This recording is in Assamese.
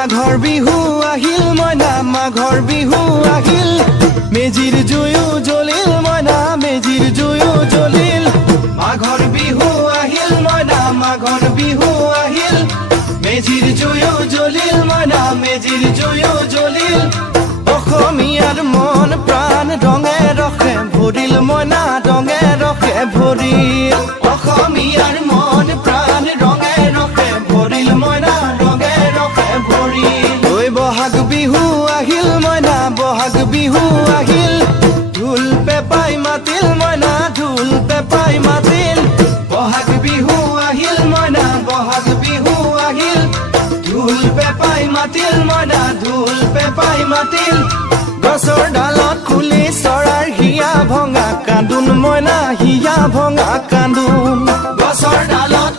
মাঘৰ বিহু আহিল মইনা মাঘৰ বিহু আহিল মেজিৰ জুয়ো জ্বলিল মইনা মেজিৰ জুয়ো জ্বলিল মাঘৰ বিহু আহিল মইনা মাঘৰ বিহু আহিল মেজিৰ জুয়ো জ্বলিল মইনা মেজিৰ জুয়ো জ্বলিল অসমীয়াৰ মন প্ৰাণ ৰঙে ৰখে ভৰিল মইনা ৰঙে ৰখে ভৰিল অসমীয়াৰ মন প্ৰাণ ৰঙে ৰখে ভৰিল মইনা ৰঙে ৰখে ভৰিল ঐ বহাগ বিহু আহিল মইনা বহাগ বিহু আহিল ঢোল পেপাই মাতিল মইনা ঢোল পেপাই মাতিল বহাগ বিহু আহিল মইনা বহাগ বিহু আহিল ঢোল পেপাই মাতিল মইনা ঢোল পেপাই মাতিল গছৰ ডালত খুলি চৰাৰ হিয়া ভঙা কান্দোন মইনা হিয়া ভঙা কান্দোন গছৰ ডালত